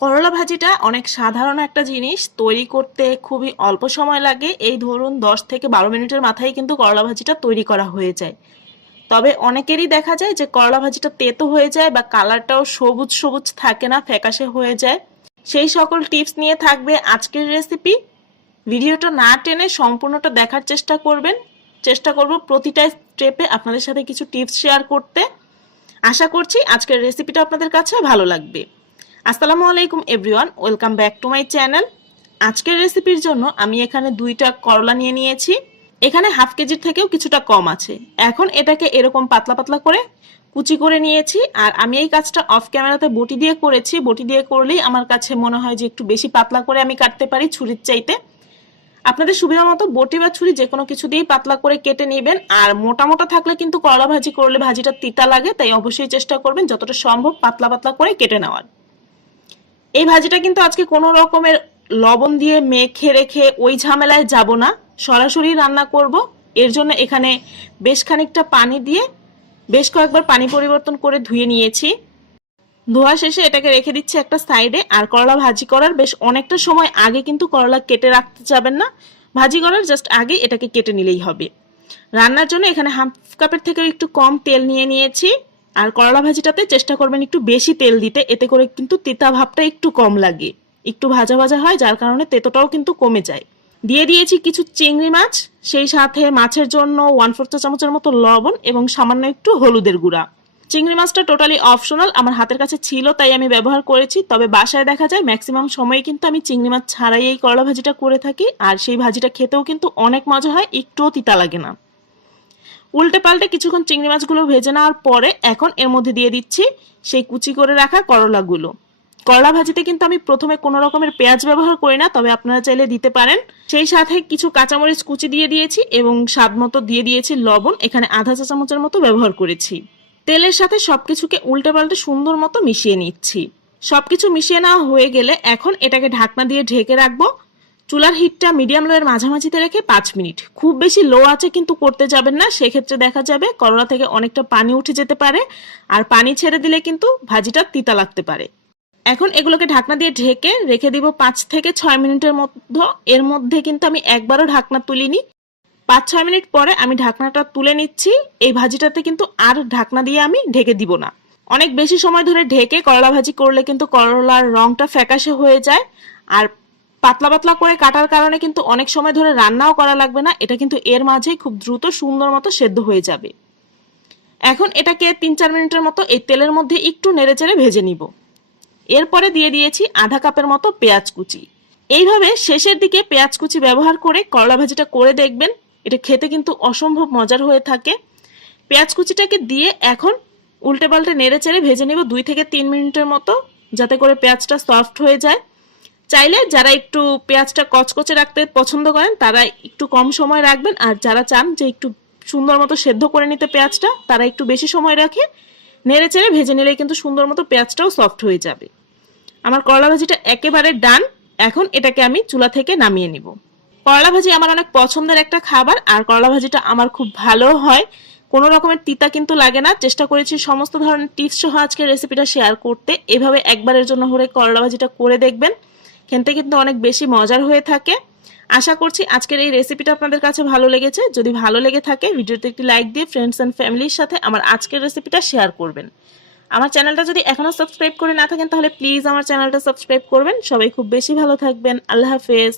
করলা ভাজিটা অনেক সাধারণ একটা জিনিস, তৈরি করতে খুবই অল্প সময় লাগে। এই ধরুন দশ থেকে বারো মিনিটের মাথায় কিন্তু করলা ভাজিটা তৈরি করা হয়ে যায়। তবে অনেকেরই দেখা যায় যে করলা ভাজিটা তেতো হয়ে যায় বা কালারটাও সবুজ সবুজ থাকে না, ফ্যাকাশে হয়ে যায়। সেই সকল টিপস নিয়ে থাকবে আজকের রেসিপি। ভিডিওটা না টেনে সম্পূর্ণটা দেখার চেষ্টা করবেন। চেষ্টা করব প্রতিটা স্টেপে আপনাদের সাথে কিছু টিপস শেয়ার করতে। আশা করছি আজকের রেসিপিটা আপনাদের কাছে ভালো লাগবে। আসসালামু আলাইকুম everyone welcome back to my channel আজকের রেসিপির জন্য আমি এখানে দুইটা করলা নিয়ে নিয়েছি। এখানে হাফ কেজির থেকেও কিছুটা কম আছে। এখন এটাকে এরকম পাতলা পাতলা করে কুচি করে নিয়েছি। আর আমি এই কাজটা অফ ক্যামেরাতে বটি দিয়ে করেছি। বটি দিয়ে করলেই আমার কাছে মনে হয় যে একটু বেশি পাতলা করে আমি কাটতে পারি ছুরির চাইতে। আপনাদের সুবিধা মতো বটি বা ছুরি যে কোনো কিছু দিয়েই পাতলা করে কেটে নেবেন। আর মোটা মোটা থাকলে কিন্তু করলা ভাজি করলে ভাজিটা তিতা লাগে, তাই অবশ্যই চেষ্টা করবেন যতটা সম্ভব পাতলা পাতলা করে কেটে নেওয়ার। এই ভাজিটা কিন্তু আজকে কোনো রকমের লবণ দিয়ে মেখে রেখে ওই ঝামেলায় যাব না। সরাসরি রান্না করব। এর জন্য এখানে বেশ খানিকটা পানি দিয়ে বেশ কয়েকবার পানি পরিবর্তন করে ধুয়ে নিয়েছি। ধোয়া শেষে এটাকে রেখে দিচ্ছি একটা সাইডে। আর করলা ভাজি করার বেশ অনেকটা সময় আগে কিন্তু করলা কেটে রাখতে যাবেন না। ভাজি করার জাস্ট আগে এটাকে কেটে নিলেই হবে। রান্নার জন্য এখানে হাফ কাপের থেকেও একটু কম তেল নিয়ে নিয়েছি। আর করলা ভাজিটাতে চেষ্টা করবেন একটু বেশি তেল দিতে, এতে করে কিন্তু তিতা ভাবটা একটু কম লাগে। একটু ভাজা ভাজা হয়, যার কারণে তেতোটাও কিন্তু কমে যায়। দিয়ে দিয়েছি কিছু চিংড়ি মাছ, সেই সাথে মাছের জন্য ওয়ান ফোর চা চামচের মতো লবণ এবং সামান্য একটু হলুদের গুঁড়া। চিংড়ি মাছটা টোটালি অপশনাল, আমার হাতের কাছে ছিল, তাই আমি ব্যবহার করেছি, তবে বাসায় দেখা যায় ম্যাক্সিমাম সময় কিন্তু আমি চিংড়ি মাছ ছাড়াই এই করলা ভাজিটা করে থাকি, আর সেই ভাজিটা খেতেও কিন্তু অনেক মজা হয়, একটুও তিতা লাগে না। উল্টে পাল্টে কিছুক্ষণ চিংড়ি মাছগুলো ভেজে নেওয়ার পরে এখন এর মধ্যে দিয়ে দিচ্ছি সেই কুচি করে রাখা করলাগুলো। করলা ভাজিতে কিন্তু আমি প্রথমে কোনো রকমের পেঁয়াজ ব্যবহার করি না, তবে আপনারা চাইলে দিতে পারেন। সেই সাথে কিছু কাঁচামরিচ কুচি দিয়ে দিয়েছি এবং স্বাদ মতো দিয়ে দিয়েছি লবণ, এখানে আধা চা চামচের মতো ব্যবহার করেছি। তেলের সাথে সবকিছুকে উল্টে পাল্টে সুন্দর মতো মিশিয়ে নিচ্ছি। সবকিছু মিশিয়ে নেওয়া হয়ে গেলে এখন এটাকে ঢাকনা দিয়ে ঢেকে রাখব। চুলার হিটটা মিডিয়াম লোয়ের মাঝামাঝিতে রেখে পাঁচ মিনিট। খুব বেশি লো আছে কিন্তু করতে যাবেন না, সেক্ষেত্রে দেখা যাবে করলা থেকে অনেকটা পানি উঠে যেতে পারে, আর পানি ছেড়ে দিলে কিন্তু ভাজিটা তিতা লাগতে পারে। এখন এগুলোকে ঢাকনা দিয়ে ঢেকে রেখে দিব পাঁচ থেকে ছয় মিনিটের মধ্যে, এর মধ্যে কিন্তু আমি একবারও ঢাকনা তুলিনি। পাঁচ ছয় মিনিট পরে আমি ঢাকনাটা তুলে নিচ্ছি, এই ভাজিটাতে কিন্তু আর ঢাকনা দিয়ে আমি ঢেকে দিব না। অনেক বেশি সময় ধরে ঢেকে করলা ভাজি করলে কিন্তু করলার রংটা ফ্যাকাশে হয়ে যায়, আর পাতলা পাতলা করে কাটার কারণে কিন্তু অনেক সময় ধরে রান্নাও করা লাগবে না। এটা কিন্তু এর মাঝেই খুব দ্রুত সুন্দর মতো সেদ্ধ হয়ে যাবে। এখন এটাকে তিন চার মিনিটের মতো এই তেলের মধ্যে একটু নেড়েচেড়ে ভেজে নিব। এরপরে দিয়ে দিয়েছি আধা কাপের মতো পেঁয়াজ কুচি। এইভাবে শেষের দিকে পেঁয়াজ কুচি ব্যবহার করে করলা ভাজিটা করে দেখবেন। এটা খেতে কিন্তু অসম্ভব মজার হয়ে থাকে। পেঁয়াজ কুচিটাকে দিয়ে এখন উল্টে পাল্টে নেড়ে চেড়ে ভেজে নেব দুই থেকে তিন মিনিটের মতো, যাতে করে পেঁয়াজটা সফট হয়ে যায়। চাইলে যারা একটু পেঁয়াজটা কচকচে রাখতে পছন্দ করেন, তারা একটু কম সময় রাখবেন। আর যারা চান যে একটু সুন্দর মতো সেদ্ধ করে নিতে পেঁয়াজটা, তারা একটু বেশি সময় রাখে। নেড়ে চেড়ে ভেজে নিলেই কিন্তু সুন্দর মতো পেঁয়াজটাও সফট হয়ে যাবে। আমার করলা ভাজিটা একেবারে ডান এখন এটাকে আমি চুলা থেকে নামিয়ে নিব। করলা ভাজি আমার অনেক পছন্দের একটা খাবার, আর করলা ভাজিটা আমার খুব ভালো হয়। কোনো রকমের তিতা কিন্তু লাগে না। চেষ্টা করেছি সমস্ত ধরনের টিপস সহ আজকে রেসিপিটা শেয়ার করতে। এভাবে একবারের জন্য হলে করলা ভাজিটা করে দেখবেন। খেতে কিন্তু অনেক বেশি মজার হয়ে থাকে। আশা করছি আজকের এই রেসিপিটা আপনাদের কাছে ভালো লেগেছে। যদি ভালো লেগে থাকে, ভিডিওতে একটি লাইক দিয়ে ফ্রেন্ডস অ্যান্ড ফ্যামিলির সাথে আমার আজকের রেসিপিটা শেয়ার করবেন। আমার চ্যানেলটা যদি এখনও সাবস্ক্রাইব করে না থাকেন, তাহলে প্লিজ আমার চ্যানেলটা সাবস্ক্রাইব করবেন। সবাই খুব বেশি ভালো থাকবেন। আল্লাহ হাফেজ।